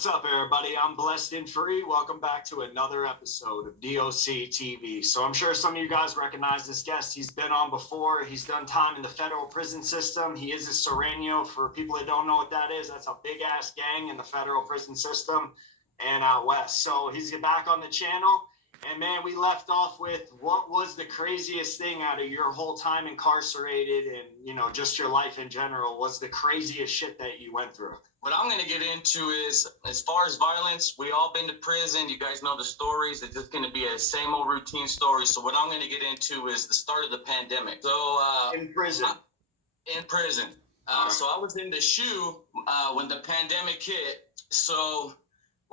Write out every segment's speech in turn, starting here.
What's up, everybody? I'm Blessed and Free. Welcome back to another episode of DOC TV. So I'm sure some of you guys recognize this guest. He's been on before. He's done time in the federal prison system. He is a Sereno. For people that don't know what that is, that's a big-ass gang in the federal prison system and out west. So he's back on the channel. And, man, we left off with what was the craziest thing out of your whole time incarcerated and, you know, just your life in general. What's the craziest shit that you went through? What I'm going to get into is, as far as violence, we all been to prison. You guys know the stories. It's just going to be a same old routine story. So what I'm going to get into is the start of the pandemic. So in prison. In prison. So I was in the SHU when the pandemic hit. So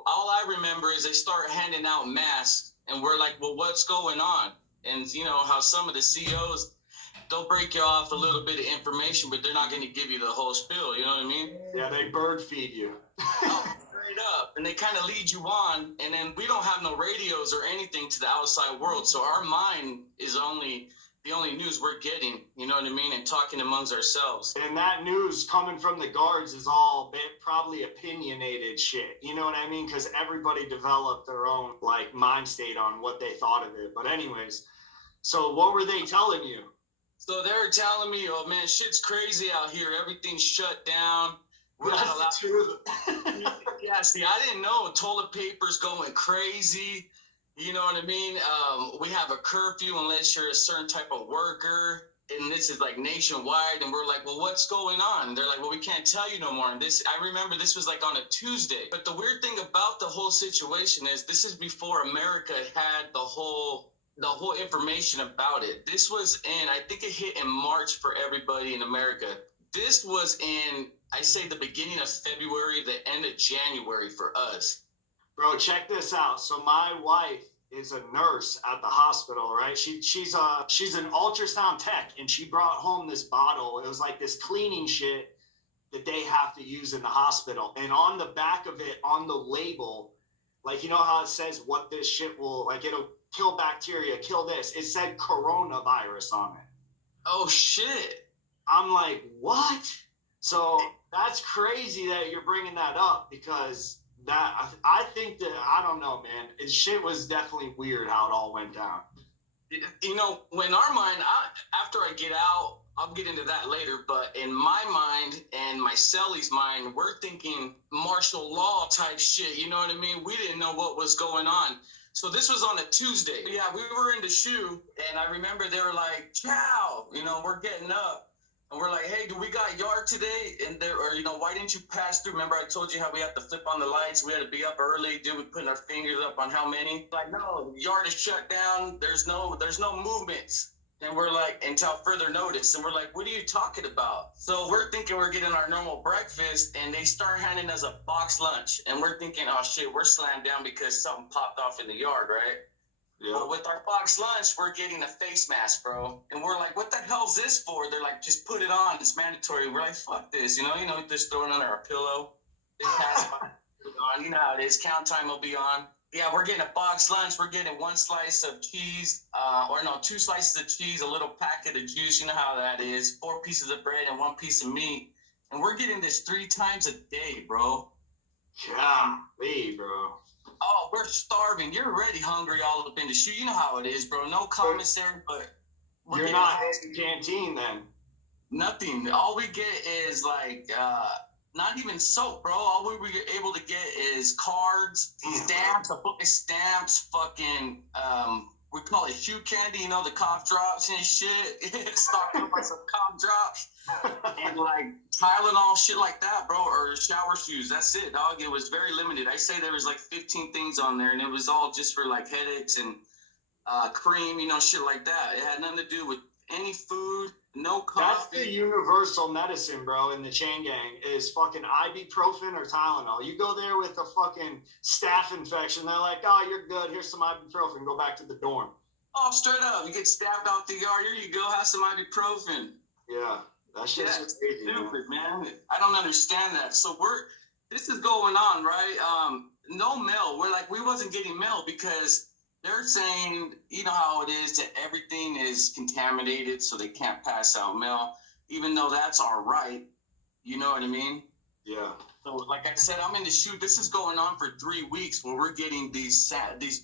all I remember is they started handing out masks. And we're like, well, what's going on? And you know how some of the CEOs, they'll break you off a little bit of information, but they're not going to give you the whole spiel. You know what I mean? Yeah, they bird feed you. Oh, straight up. And they kind of lead you on. And then we don't have no radios or anything to the outside world. So our mind is the only news we're getting, you know what I mean? And talking amongst ourselves. And that news coming from the guards is all probably opinionated shit. You know what I mean? Because everybody developed their own, like, mind state on what they thought of it. But anyways, so what were they telling you? So they were telling me, oh, man, shit's crazy out here. Everything's shut down. We're not allowed to. Yeah, see, I didn't know. Toilet paper's going crazy. You know what I mean? We have a curfew unless you're a certain type of worker, and this is like nationwide. And we're like, well, what's going on? And they're like, well, we can't tell you no more. And I remember this was like on a Tuesday. But the weird thing about the whole situation is this is before America had the whole information about it. This was I think it hit in March for everybody in America. This was in, I say, the beginning of February, the end of January for us. Bro, check this out. So my wife is a nurse at the hospital, right? She's an ultrasound tech, and she brought home this bottle. It was like this cleaning shit that they have to use in the hospital. And on the back of it, on the label, like, you know how it says what this shit will, like, it'll kill bacteria, kill this. It said coronavirus on it. Oh, shit. I'm like, what? So that's crazy that you're bringing that up, because that, I think that, I don't know, man. Shit was definitely weird how it all went down. You know, when our mind, after I get out, I'll get into that later, but in my mind and my cellie's mind, we're thinking martial law type shit, you know what I mean? We didn't know what was going on. So this was on a Tuesday. Yeah, we were in the SHU, and I remember they were like, chow, you know, we're getting up. And we're like, hey, do we got yard today? And you know, why didn't you pass through? Remember I told you how we have to flip on the lights? We had to be up early. Dude, we putting our fingers up on how many? Like, no, yard is shut down. There's no movements. And we're like, until further notice. And we're like, what are you talking about? So we're thinking we're getting our normal breakfast, and they start handing us a box lunch. And we're thinking, oh, shit, we're slammed down because something popped off in the yard, right? Yeah. Well, with our box lunch, we're getting a face mask, bro. And we're like, what the hell's this for? They're like, just put it on. It's mandatory. We're like, fuck this. You know, just throw it under our pillow. They pass by, put it on. You know how it is. Count time will be on. Yeah, we're getting a box lunch. We're getting one slice of cheese, two slices of cheese, a little packet of juice. You know how that is. 4 pieces of bread and 1 piece of meat. And we're getting this 3 times a day, bro. Yeah, me, bro. Oh, we're starving. You're already hungry all up in the SHU. You know how it is, bro. No commissary, but you're not in the canteen then. Nothing. All we get is like not even soap, bro. All we were able to get is cards, stamps, a book of stamps, fucking we call it SHU candy, you know, the cough drops and shit. Stocking up on some cough drops. And like Tylenol, shit like that, bro, or shower shoes. That's it, dog. It was very limited. I say there was like 15 things on there, and it was all just for like headaches and cream, you know, shit like that. It had nothing to do with any food, no coffee. That's the universal medicine, bro, in the chain gang is fucking ibuprofen or Tylenol. You go there with a fucking staph infection, they're like, oh, you're good. Here's some ibuprofen. Go back to the dorm. Oh, straight up. You get stabbed out the yard. Here you go. Have some ibuprofen. Yeah. That shit's crazy, stupid, man. I don't understand that. So this is going on, right? No mail. We wasn't getting mail because they're saying, you know how it is, that everything is contaminated, so they can't pass out mail, even though that's our right. You know what I mean? Yeah. So, like I said, I'm in the shoot. This is going on for 3 weeks where we're getting these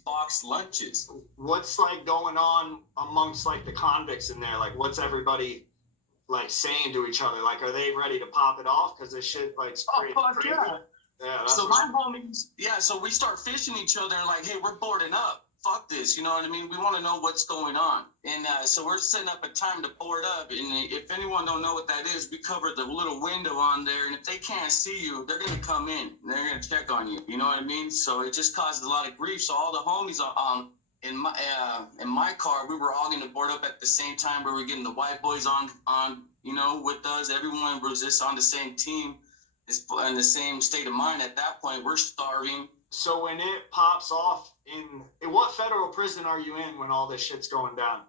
boxed lunches. What's like going on amongst like the convicts in there? Like, what's everybody like saying to each other? Like, are they ready to pop it off? Because this shit like crazy. Oh, fuck yeah. Yeah. That's So my homies, yeah. So we start fishing each other and like, hey, we're boarding up. Fuck this, you know what I mean? We want to know what's going on, and so we're setting up a time to board up. And if anyone don't know what that is, we cover the little window on there, and if they can't see you, they're gonna come in. And they're gonna check on you. You know what I mean? So it just causes a lot of grief. So all the homies in my car, we were all gonna board up at the same time. We were getting the white boys on with us. Everyone was just on the same team, is in the same state of mind. At that point, we're starving. So when it pops off, in what federal prison are you in when all this shit's going down?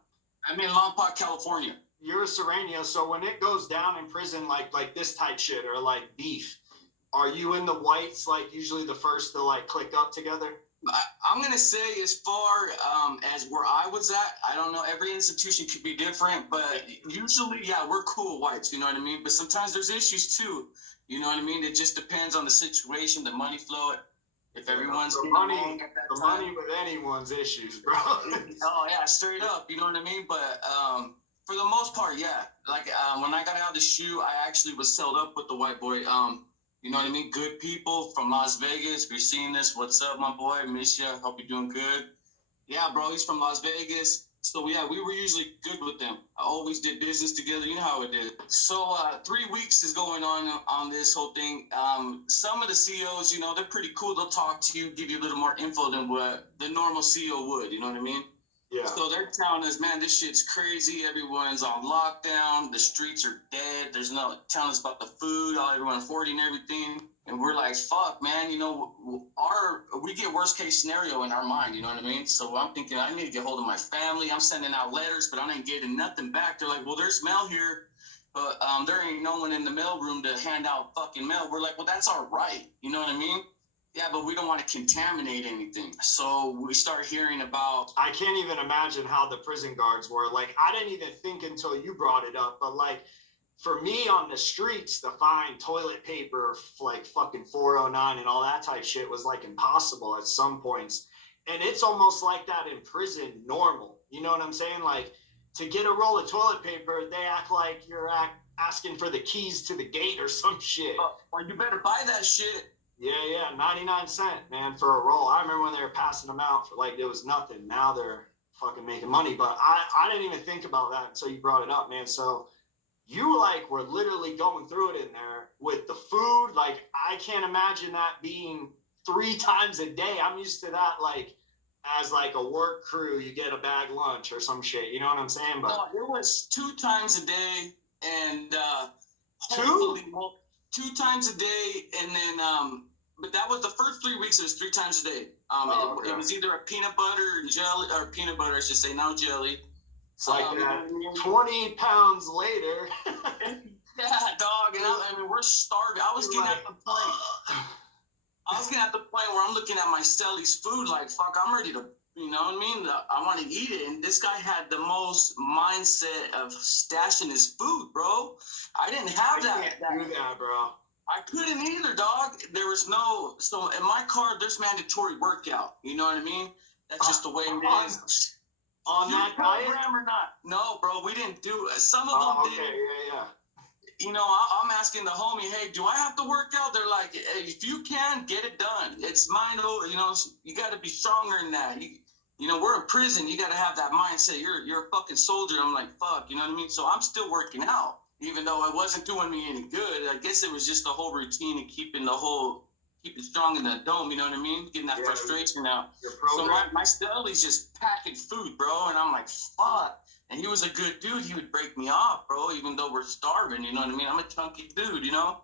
I'm in Lompoc, California. You're a Sereno, so when it goes down in prison, like this type shit or like beef, are you in the whites like usually the first to like click up together? I'm gonna say as far as where I was at, I don't know. Every institution could be different, but usually, yeah, we're cool whites. You know what I mean? But sometimes there's issues too. You know what I mean? It just depends on the situation, the money flow. If everyone's the money with anyone's issues, bro. Oh yeah, straight up. You know what I mean? But for the most part, yeah. Like when I got out of the shoe, I actually was sold up with the white boy. You know what I mean? Good people from Las Vegas. If you're seeing this, what's up, my boy? Miss ya. Hope you're doing good. Yeah, bro. He's from Las Vegas. So yeah, we were usually good with them. I always did business together. You know how it did. So 3 weeks is going on this whole thing. Some of the CEOs, you know, they're pretty cool. They'll talk to you, give you a little more info than what the normal CEO would. You know what I mean? Yeah. So they're telling us, man, this shit's crazy. Everyone's on lockdown. The streets are dead. There's no telling us about the food, all everyone's hoarding everything. And we're like, fuck, man, you know, we get worst case scenario in our mind, you know what I mean? So I'm thinking I need to get hold of my family. I'm sending out letters, but I ain't getting nothing back. They're like, well, there's mail here, but there ain't no one in the mail room to hand out fucking mail. We're like, well, that's our right. You know what I mean? Yeah, but we don't want to contaminate anything. So we start hearing about... I can't even imagine how the prison guards were. Like, I didn't even think until you brought it up, but like, for me on the streets to find toilet paper, like fucking 409 and all that type shit was like impossible at some points. And it's almost like that in prison normal. You know what I'm saying? Like to get a roll of toilet paper, they act like you're asking for the keys to the gate or some shit. Well, you better buy that shit. Yeah, 99 cents, man, for a roll. I remember when they were passing them out for like it was nothing. Now they're fucking making money. But I didn't even think about that until you brought it up, man. So you like were literally going through it in there with the food. Like I can't imagine that being 3 times a day. I'm used to that like as like a work crew, you get a bag lunch or some shit. You know what I'm saying? But no, it was 2 times a day, and 2 times a day, and then but that was the first 3 weeks. It was 3 times a day. Okay. It was either a peanut butter and jelly, or peanut butter, I should say, no jelly. It's like that. 20 pounds later. Yeah, dog. And I mean, we're starving. I was getting at the point where I'm looking at my celly's food like, fuck, I'm ready to, you know what I mean? I want to eat it. And this guy had the most mindset of stashing his food, bro. I didn't have that. I can't do that, bro. I couldn't either, dog. There was no, so in my car, there's mandatory workout. You know what I mean? That's just the way it is. On that diet? Program or not? No, bro, we didn't do it. Some of them did. Yeah. You know, I'm asking the homie, hey, do I have to work out? They're like, hey, if you can, get it done. It's mind over, you know, you got to be stronger than that. You know, we're in prison. You got to have that mindset. You're a fucking soldier. I'm like, fuck, you know what I mean? So I'm still working out, even though it wasn't doing me any good. I guess it was just the whole routine and keeping strong in that dome, you know what I mean? Getting that frustration out. So my stelly's just packing food, bro, and I'm like, fuck. And he was a good dude. He would break me off, bro, even though we're starving, you know what I mean? I'm a chunky dude, you know?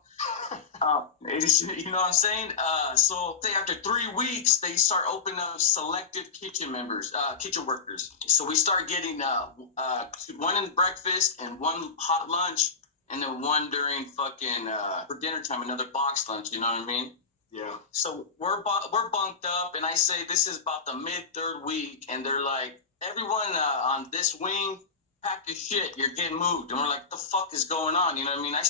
You know what I'm saying? So say after 3 weeks, they start opening up selective kitchen workers. So we start getting one in breakfast and one hot lunch, and then one during for dinner time, another box lunch, you know what I mean? Yeah. So we're bunked up, and I say this is about the mid-3rd week, and they're like, everyone on this wing, pack your shit, you're getting moved. And we're like, the fuck is going on? You know what I mean? I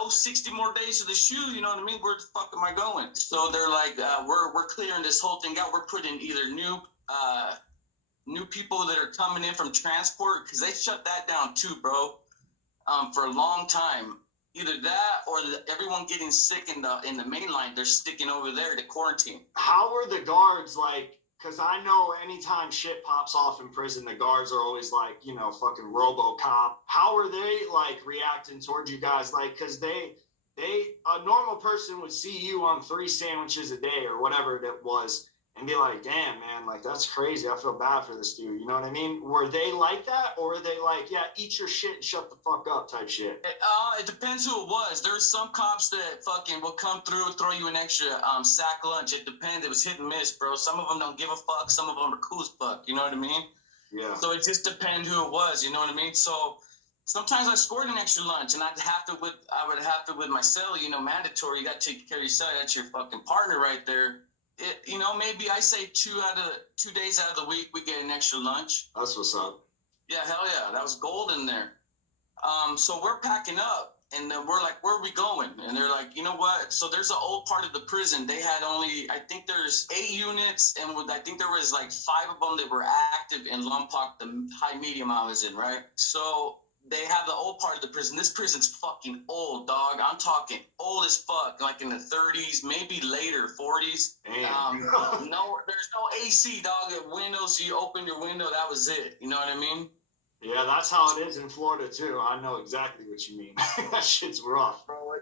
owe 60 more days to the shoe, you know what I mean? Where the fuck am I going? So they're like, we're clearing this whole thing out. We're putting either new people that are coming in from transport, because they shut that down too, bro, for a long time. Either that or everyone getting sick in the main line, they're sticking over there to quarantine. How are the guards like? Because I know anytime shit pops off in prison, the guards are always like, you know, fucking RoboCop. How are they like reacting towards you guys? Like, because a normal person would see you on 3 sandwiches a day or whatever it was, and be like, damn, man, like that's crazy. I feel bad for this dude. You know what I mean? Were they like that? Or were they like, yeah, eat your shit and shut the fuck up type shit? It depends who it was. There's some cops that fucking will come through, throw you an extra sack lunch. It depends. It was hit and miss, bro. Some of them don't give a fuck. Some of them are cool as fuck. You know what I mean? Yeah. So it just depends who it was. You know what I mean? So sometimes I scored an extra lunch, and I would have to with my celly, you know, mandatory. You got to take care of your celly. That's your fucking partner right there. You know, maybe I say 2 days out of the week we get an extra lunch. That's what's up. Yeah, hell yeah, that was gold in there. So we're packing up, and then we're like, where are we going? And they're like, you know what? So there's an old part of the prison. They had only, I think there's 8 units, and I think there was like 5 of them that were active in Lompoc, the high medium I was in, right? So they have the old part of the prison. This prison's fucking old, dog. I'm talking old as fuck, like in the 30s, maybe later 40s. No, there's no AC, dog. At windows, you open your window, that was it. You know what I mean? Yeah, that's how it is in Florida too. I know exactly what you mean. That shit's rough, bro.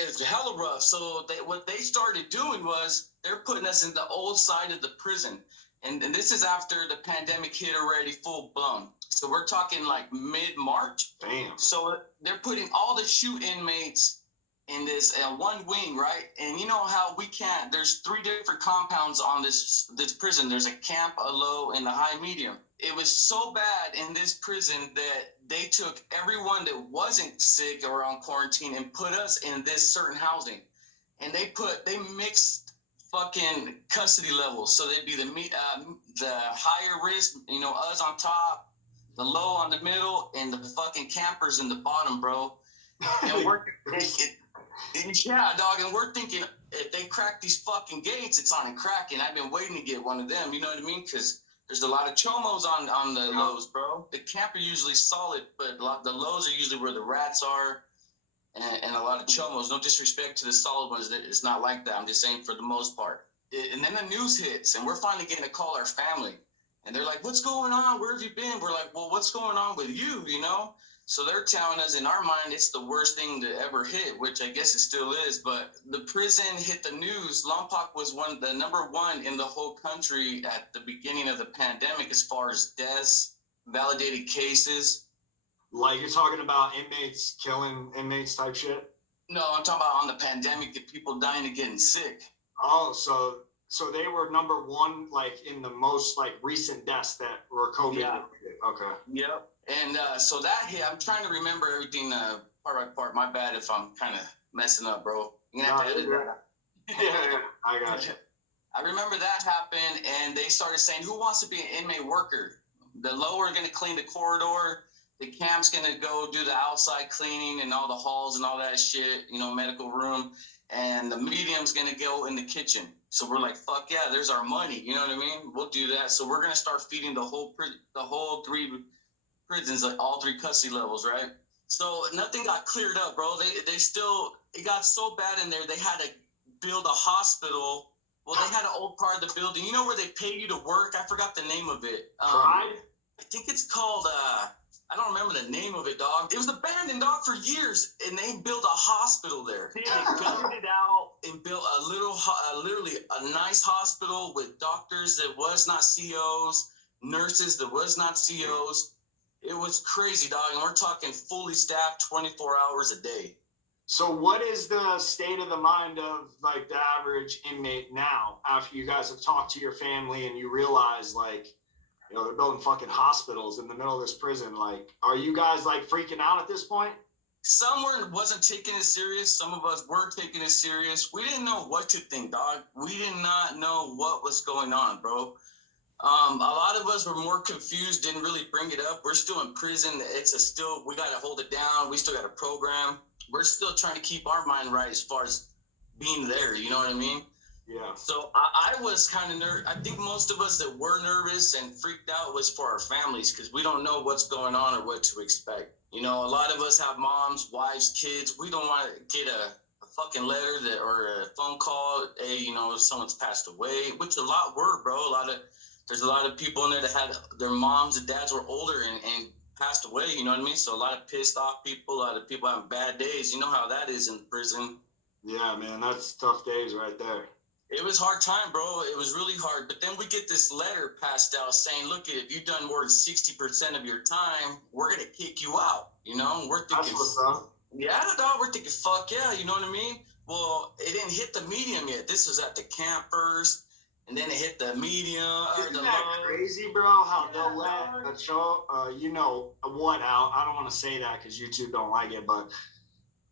It's hella rough. So what they started doing was they're putting us in the old side of the prison. And this is after the pandemic hit already full blown. So we're talking like mid-March. Damn. So they're putting all the shoe inmates in this one wing, right? And you know how there's 3 different compounds on this prison. There's a camp, a low, and a high medium. It was so bad in this prison that they took everyone that wasn't sick or on quarantine and put us in this certain housing. And they mixed fucking custody levels. So they'd be the higher risk, you know, us on top, the low on the middle, and the fucking campers in the bottom, bro. And yeah, dog, and we're thinking if they crack these fucking gates, it's on and cracking. I've been waiting to get one of them, you know what I mean? Because there's a lot of chomos on the lows, bro. The camp are usually solid, but the lows are usually where the rats are, and a lot of chomos. No disrespect to the solid ones, that it's not like that. I'm just saying for the most part. And then the news hits, and we're finally getting to call our family. And they're like, what's going on? Where have you been? We're like, well, what's going on with you, you know? So they're telling us in our mind it's the worst thing to ever hit, which I guess it still is. But the prison hit the news. Lompoc was the number 1 in the whole country at the beginning of the pandemic as far as deaths, validated cases. Like you're talking about inmates killing inmates type shit? No, I'm talking about on the pandemic, the people dying and getting sick. Oh, so they were number 1, like in the most like recent deaths that were COVID. Yeah. Okay. Yep. And so that hit. I'm trying to remember everything part by part. My bad if I'm kind of messing up, bro. You're gonna have to edit that. Yeah, I got you. I remember that happened, and they started saying, who wants to be an inmate worker? The low are going to clean the corridor. The camp's going to go do the outside cleaning and all the halls and all that shit, you know, medical room. And the medium's going to go in the kitchen. So we're like, fuck yeah, there's our money. You know what I mean? We'll do that. So we're going to start feeding the whole 3 prisons, like all 3 custody levels, right? So nothing got cleared up, bro. It got so bad in there, they had to build a hospital. Well, they had an old part of the building. You know where they pay you to work? I forgot the name of it. Pride? I think it's called, I don't remember the name of it, dog. It was abandoned, dog, for years, and they built a hospital there. They gutted it out and built literally a nice hospital with doctors that was not COs, nurses that was not COs. It was crazy, dog, and we're talking fully staffed 24 hours a day. So what is the state of the mind of like the average inmate now after you guys have talked to your family and you realize like, you know, they're building fucking hospitals in the middle of this prison? Like, are you guys like freaking out at this point? Some wasn't taking it serious. Some of us were taking it serious. We didn't know what to think, dog. We did not know what was going on, bro. A lot of us were more confused, didn't really bring it up. We're still in prison. We got to hold it down. We still got a program. We're still trying to keep our mind right as far as being there. You know what I mean? Yeah. So I was kind of nervous. I think most of us that were nervous and freaked out was for our families because we don't know what's going on or what to expect. You know, a lot of us have moms, wives, kids. We don't want to get a fucking letter or a phone call. Hey, you know, someone's passed away, which a lot were, bro. There's a lot of people in there that had their moms and dads were older and passed away. You know what I mean? So a lot of pissed off people, a lot of people having bad days. You know how that is in prison. Yeah, man, that's tough days right there. It was hard time, bro. It was really hard. But then we get this letter passed out saying, look, if you've done more than 60% of your time, we're going to kick you out. You know, we're thinking, that's what's up. Yeah, dog, we're thinking, fuck yeah, you know what I mean? Well, it didn't hit the medium yet. This was at the camp first, and then it hit the medium. Isn't that crazy, bro? How they'll let a show, you know, what out? I don't want to say that because YouTube don't like it, but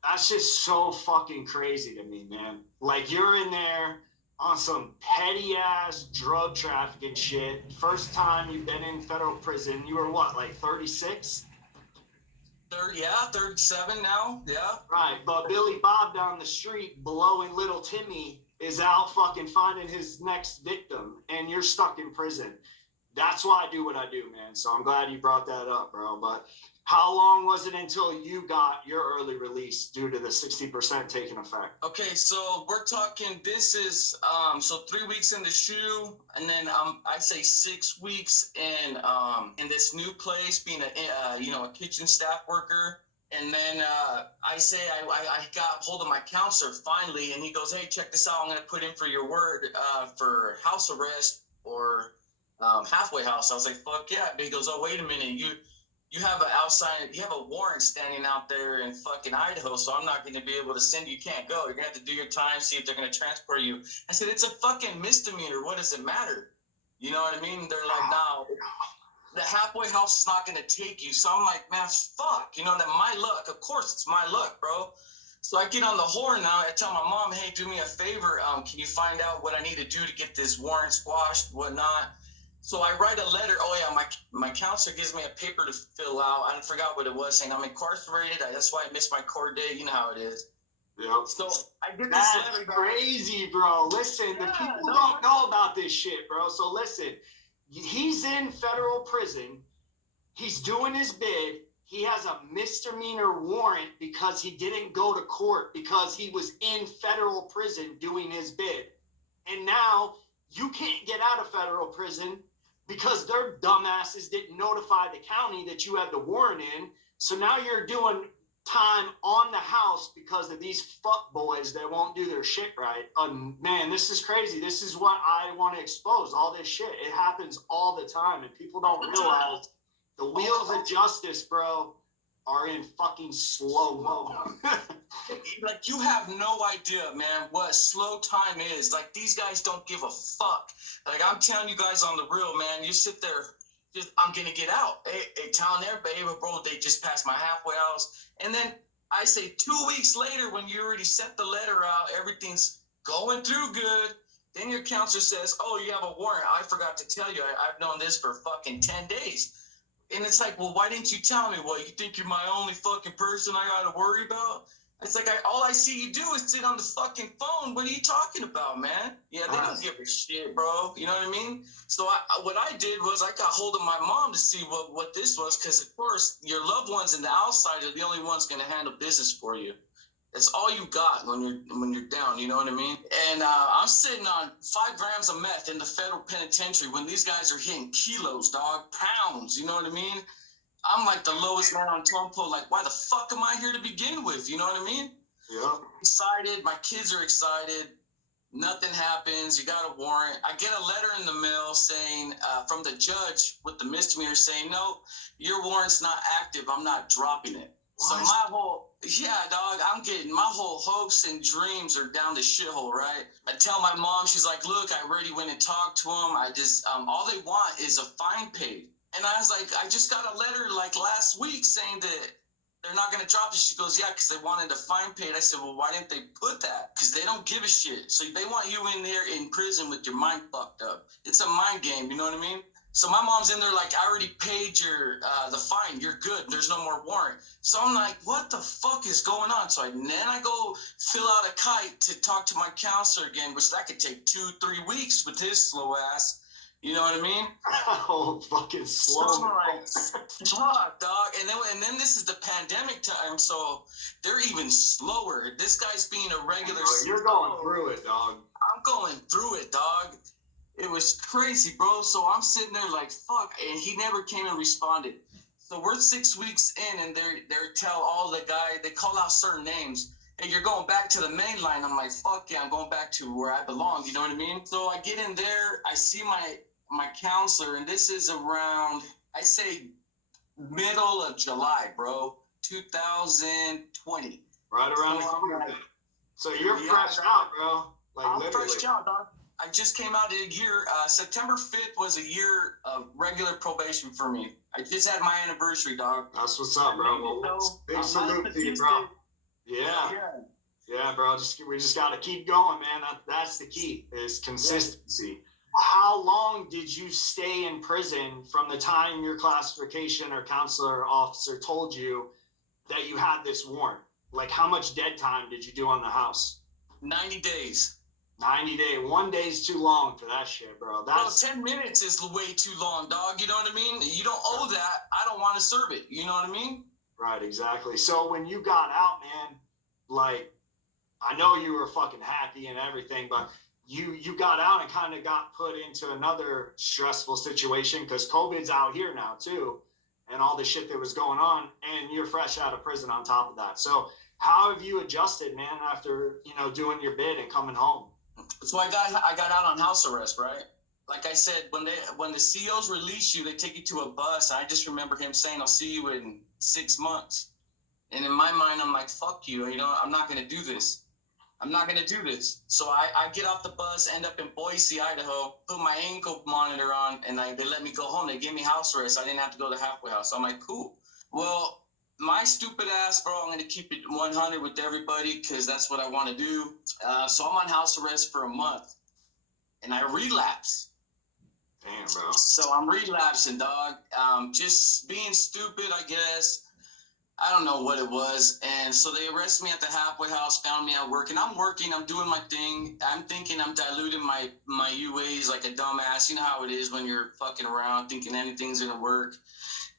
that's just so fucking crazy to me, man. Like, you're in there on some petty ass drug trafficking shit. First time you've been in federal prison. You were what, like 36? 37 now. Yeah. Right. But Billy Bob down the street blowing little Timmy is out fucking finding his next victim, and you're stuck in prison. That's why I do what I do, man. So I'm glad you brought that up, bro. But how long was it until you got your early release due to the 60% taking effect? Okay, so we're talking, this is, so 3 weeks in the shoe, and then I'd say 6 weeks in this new place, being a kitchen staff worker. And then I say I got hold of my counselor finally, and he goes, hey, check this out. I'm going to put in for your word for house arrest or halfway house. I was like, fuck yeah. But he goes, oh, wait a minute. You have a warrant standing out there in fucking Idaho, so I'm not going to be able to send you. You can't go. You're going to have to do your time, see if they're going to transport you. I said, it's a fucking misdemeanor. What does it matter? You know what I mean? They're like, no, the halfway house is not going to take you. So I'm like, man, fuck. You know, that my luck. Of course, it's my luck, bro. So I get on the horn now. I tell my mom, hey, do me a favor. Can you find out what I need to do to get this warrant squashed, whatnot? So I write a letter. Oh, yeah, my counselor gives me a paper to fill out. I forgot what it was, saying I'm incarcerated. That's why I missed my court date. You know how it is. Yep. So I get this That's letter. crazy, bro. Listen, the people don't know about this shit, bro. So listen, he's in federal prison. He's doing his bid. He has a misdemeanor warrant because he didn't go to court because he was in federal prison doing his bid. And now you can't get out of federal prison because their dumbasses didn't notify the county that you had the warrant in. So now you're doing time on the house because of these fuck boys that won't do their shit right. Man, this is crazy. This is what I want to expose, all this shit. It happens all the time, and people don't realize the wheels of justice, bro, are in fucking slow-mo. Like, you have no idea, man, what slow time is. Like, these guys don't give a fuck. Like, I'm telling you guys on the real, man, you sit there, I'm gonna get out. Hey, telling everybody, hey, bro, they just passed my halfway house. And then I say 2 weeks later, when you already sent the letter out, everything's going through good. Then your counselor says, oh, you have a warrant. I forgot to tell you. I've known this for fucking 10 days. And it's like, well, why didn't you tell me? Well, you think you're my only fucking person I gotta worry about? It's like, all I see you do is sit on the fucking phone. What are you talking about, man? Yeah, they don't give a shit, bro. You know what I mean? So what I did was I got hold of my mom to see what this was, because, of course, your loved ones in the outside are the only ones going to handle business for you. That's all you got when you're down, you know what I mean? And I'm sitting on 5 grams of meth in the federal penitentiary when these guys are hitting kilos, dog, pounds, you know what I mean? I'm like the lowest man on totem pole. Like, why the fuck am I here to begin with? You know what I mean? Yeah. Excited. My kids are excited. Nothing happens. You got a warrant. I get a letter in the mail saying, from the judge with the misdemeanor saying, no, your warrant's not active. I'm not dropping it. What? So my whole hopes and dreams are down the shithole, right? I tell my mom, she's like, look, I already went and talked to them. I just, all they want is a fine paid. And I was like, I just got a letter like last week saying that they're not going to drop it. She goes, yeah, because they wanted a fine paid. I said, well, why didn't they put that? Because they don't give a shit. So they want you in there in prison with your mind fucked up. It's a mind game, you know what I mean? So my mom's in there like, I already paid your the fine. You're good. There's no more warrant. So I'm like, what the fuck is going on? So then I go fill out a kite to talk to my counselor again, which that could take 2-3 weeks with his slow ass. You know what I mean? Oh, fucking slow. So I'm like, fuck, dog. And then this is the pandemic time, so they're even slower. This guy's being a regular. Oh, you're going through it, dog. I'm going through it, dog. It was crazy, bro. So I'm sitting there like, fuck, and he never came and responded. So we're 6 weeks in, and they're tell all the guy, they call out certain names. Hey, you're going back to the main line. I'm like, fuck yeah, I'm going back to where I belong. You know what I mean? So I get in there, I see my counselor, and this is around, I say, middle of July, bro, 2020. Right around the corner. So you're fresh out, bro. Like, I'm literally. fresh out, dog. I just came out a year. September 5th was a year of regular probation for me. I just had my anniversary, dog. That's what's up, bro. Well, big salute to you, bro. Yeah. Yeah, bro. We just got to keep going, man. That's the key, is consistency. Yeah. How long did you stay in prison from the time your classification or counselor officer told you that you had this warrant? Like, how much dead time did you do on the house? 90 days. 90 days. 1 day's too long for that shit, bro. Bro, 10 minutes is way too long, dog. You know what I mean? You don't owe that. I don't want to serve it. You know what I mean? Right, exactly. So when you got out, man, like, I know you were fucking happy and everything, but you got out and kind of got put into another stressful situation because COVID's out here now too, and all the shit that was going on, and you're fresh out of prison on top of that. So how have you adjusted, man, after, doing your bid and coming home? So I got out on house arrest, right? Like I said, when the COs release you, they take you to a bus. I just remember him saying, I'll see you in 6 months. And in my mind, I'm like, fuck you. I'm not going to do this. I'm not going to do this. So I get off the bus, end up in Boise, Idaho, put my ankle monitor on, and they let me go home. They gave me house arrest. I didn't have to go to the halfway house. I'm like, cool. Well, my stupid ass, bro, I'm going to keep it 100 with everybody because that's what I want to do. So I'm on house arrest for a month, and I relapse. Damn, bro. So I'm relapsing, dog. Just being stupid, I guess. I don't know what it was. And so they arrested me at the halfway house, found me at work, and I'm working, I'm doing my thing. I'm thinking I'm diluting my UAs like a dumbass. You know how it is when you're fucking around thinking anything's going to work.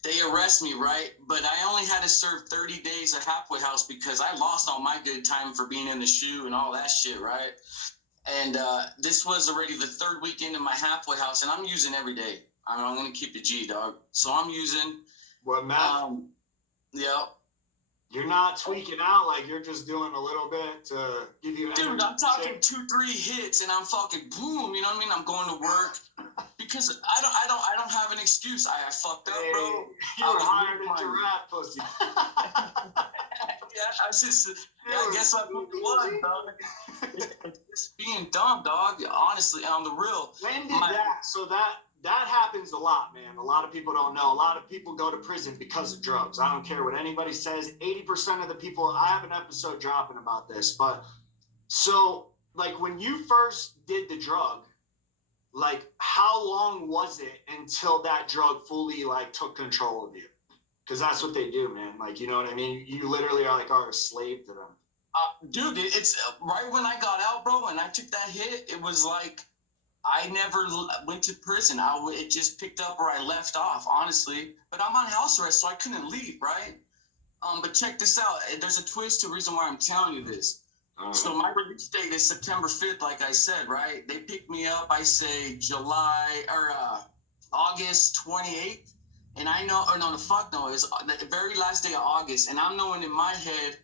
They arrest me, right? But I only had to serve 30 days at halfway house because I lost all my good time for being in the shoe and all that shit, right? And this was already the third weekend in my halfway house, and I'm using every day. I'm going to keep the G, dog. So I'm using... What, Matt? Yeah. You're not tweaking out, like you're just doing a little bit to give you energy. Dude, I'm talking 2-3 hits and I'm fucking boom, you know what I mean? I'm going to work because I don't have an excuse. I fucked up, bro. You were hired into rat pussy. Yeah, I guess I was, dog. It's just being dumb, dog. Honestly, on the real. When did that? So that happens a lot, man. A lot of people don't know. A lot of people go to prison because of drugs. I don't care what anybody says. 80% of the people, I have an episode dropping about this, but so like when you first did the drug, like how long was it until that drug fully like took control of you? Because that's what they do, man. Like, you know what I mean? You literally are a slave to them. Dude, it's right when I got out, bro, and I took that hit, it was like, I never went to prison. It just picked up where I left off, honestly. But I'm on house arrest, so I couldn't leave, right? But check this out. There's a twist to the reason why I'm telling you this. So my release date is September 5th, like I said, right? They picked me up, I say August 28th. And I know, it's the very last day of August. And I'm knowing in my head,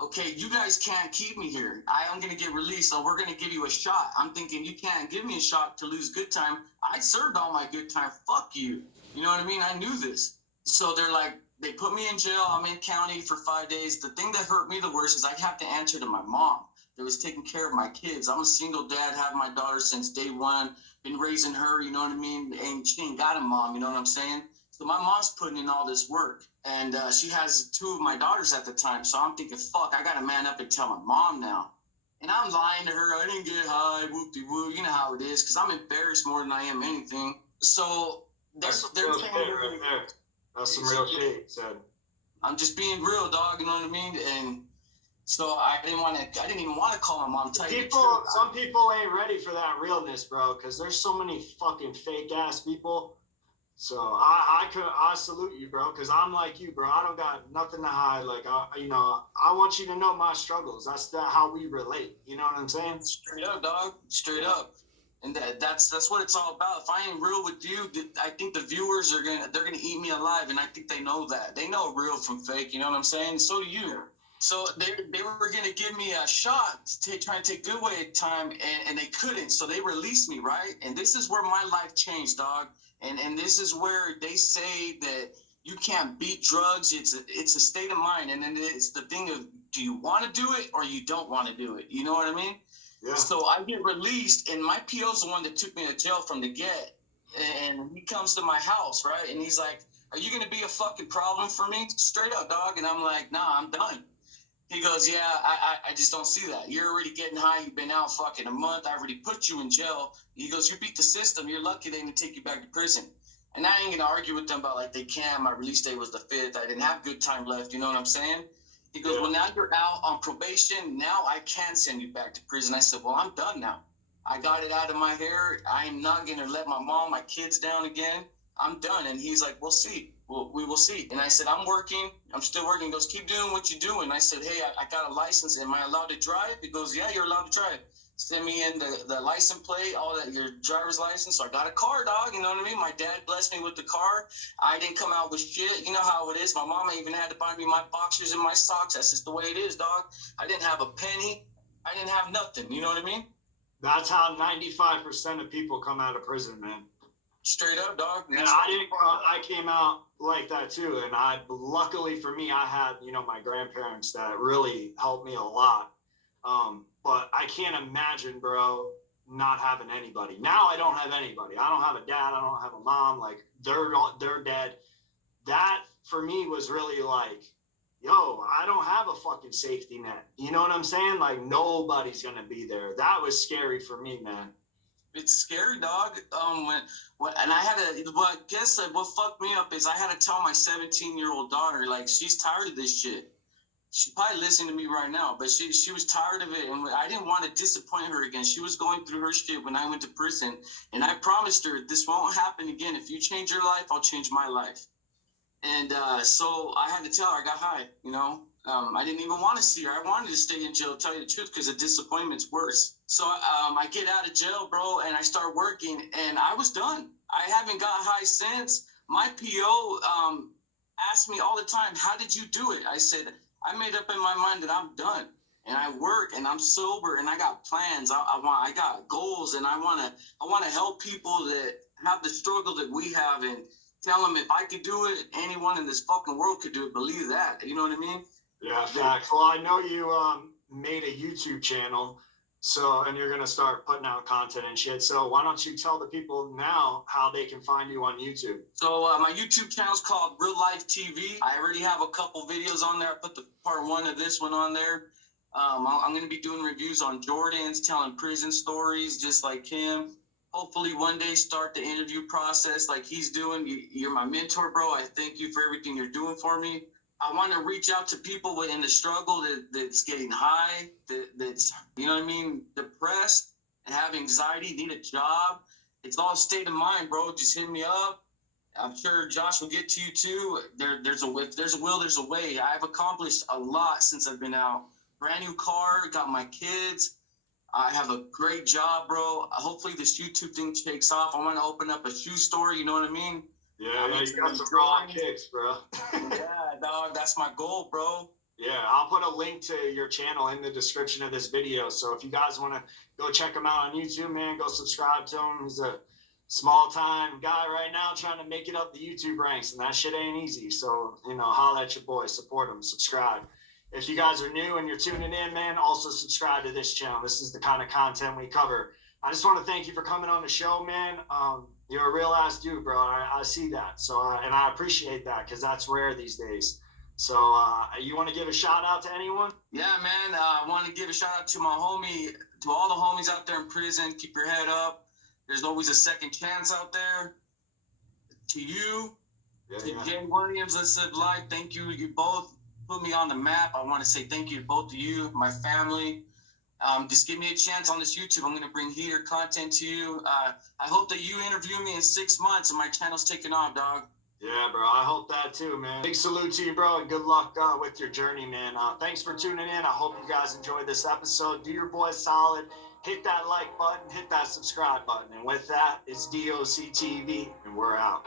okay, you guys can't keep me here. I am going to get released, so we're going to give you a shot. I'm thinking you can't give me a shot to lose good time. I served all my good time. Fuck you. You know what I mean? I knew this. So they're like, they put me in jail. I'm in county for 5 days. The thing that hurt me the worst is I have to answer to my mom that was taking care of my kids. I'm a single dad, have my daughter since day one, been raising her, you know what I mean? And she ain't got a mom, you know what I'm saying? So my mom's putting in all this work, and she has two of my daughters at the time. So I'm thinking, fuck, I gotta man up and tell my mom now. And I'm lying to her. I didn't get high, whoop-de-woo. You know how it is, because I'm embarrassed more than I am anything. So they're That's some saying real shit right there. That's some real shit you said. I'm just being real, dog. You know what I mean? And so I didn't even want to call my mom. Some people ain't ready for that realness, bro, because there's so many fucking fake ass people. So I salute you, bro, because I'm like you, bro. I don't got nothing to hide. Like, I want you to know my struggles. That's how we relate. You know what I'm saying? Straight up, dog. Straight up. And that's what it's all about. If I ain't real with you, I think the viewers they're gonna eat me alive, and I think they know that. They know real from fake. You know what I'm saying? So do you. So they were gonna give me a shot to try and take good away time, and they couldn't. So they released me, right? And this is where my life changed, dog. And this is where they say that you can't beat drugs. It's a state of mind, and then it's the thing of, do you want to do it or you don't want to do it? You know what I mean? Yeah. So I get released, and my PO's the one that took me to jail from the get. And he comes to my house, right? And he's like, "Are you gonna be a fucking problem for me?" Straight up, dog. And I'm like, "Nah, I'm done." He goes, "Yeah, I just don't see that. You're already getting high. You've been out fucking a month. I already put you in jail." He goes, "You beat the system. You're lucky they didn't take you back to prison." And I ain't gonna argue with them about like they can. My release date was the 5th. I didn't have good time left. You know what I'm saying? He goes, "Well, now you're out on probation. Now I can send you back to prison." I said, "Well, I'm done now. I got it out of my hair. I am not gonna let my mom, my kids down again. I'm done." And he's like, "We'll see. We will see." And I said, "I'm working. I'm still working." He goes, "Keep doing what you do." And I said, "Hey, I got a license. Am I allowed to drive?" He goes, "Yeah, you're allowed to drive." Send me in the license plate, all that, your driver's license. So I got a car, dog. You know what I mean? My dad blessed me with the car. I didn't come out with shit. You know how it is. My mama even had to buy me my boxers and my socks. That's just the way it is, dog. I didn't have a penny. I didn't have nothing. You know what I mean? That's how 95% of people come out of prison, man. Straight up, dog. And I came out like that too. And luckily for me, I had, my grandparents that really helped me a lot. But I can't imagine, bro, not having anybody. Now I don't have anybody. I don't have a dad. I don't have a mom. Like, they're dead. That for me was really like, yo, I don't have a fucking safety net. You know what I'm saying? Like, nobody's gonna be there. That was scary for me, man. It's scary, dog. And I had to. Well, I guess what fucked me up is I had to tell my 17-year-old daughter, like, she's tired of this shit. She probably listening to me right now, but she was tired of it, and I didn't want to disappoint her again. She was going through her shit when I went to prison, and I promised her this won't happen again. If you change your life, I'll change my life. And so I had to tell her I got high. I didn't even want to see her. I wanted to stay in jail, tell you the truth, because the disappointment's worse. So I get out of jail, bro, and I start working, and I was done. I haven't got high since. My PO asked me all the time, "How did you do it?" I said, "I made up in my mind that I'm done, and I work, and I'm sober, and I got plans. I got goals, and I want to help people that have the struggle that we have, and tell them if I could do it, anyone in this fucking world could do it. Believe that." You know what I mean? Yeah, facts. Well, I know you made a YouTube channel, and you're gonna start putting out content and shit. So why don't you tell the people now how they can find you on YouTube? So my YouTube channel is called Real Life TV. I already have a couple videos on there. I put the part 1 of this one on there. I'm going to be doing reviews on Jordans, telling prison stories just like him. Hopefully one day start the interview process like he's doing. You're my mentor, bro. I thank you for everything you're doing for me. I want to reach out to people in the struggle that's getting high, that's, you know what I mean, depressed and have anxiety, need a job. It's all state of mind, bro. Just hit me up. I'm sure Josh will get to you too. There's a will, there's a way. I've accomplished a lot since I've been out. Brand new car, got my kids. I have a great job, bro. Hopefully this YouTube thing takes off. I want to open up a shoe store, you know what I mean? Yeah, you got some raw kicks, bro. Yeah, dog, that's my goal, bro. Yeah, I'll put a link to your channel in the description of this video. So if you guys want to go check him out on YouTube, man, go subscribe to him. He's a small-time guy right now trying to make it up the YouTube ranks, and that shit ain't easy. So, holla at your boy, support him, subscribe. If you guys are new and you're tuning in, man, also subscribe to this channel. This is the kind of content we cover. I just want to thank you for coming on the show, man. You're a real ass dude, bro. I see that. So, and I appreciate that because that's rare these days. So, you want to give a shout out to anyone? Yeah, man. I want to give a shout out to my homie, to all the homies out there in prison. Keep your head up. There's always a second chance out there. To you, to Jay Williams, Let's Live Life. Thank you. You both put me on the map. I want to say thank you to both of you, my family. Just give me a chance on this YouTube. I'm going to bring heater content to you. I hope that you interview me in 6 months and my channel's taking off, dog. Yeah, bro. I hope that too, man. Big salute to you, bro, and good luck with your journey, man. Thanks for tuning in. I hope you guys enjoyed this episode. Do your boy solid. Hit that like button, hit that subscribe button. And with that, it's DOC TV, and we're out.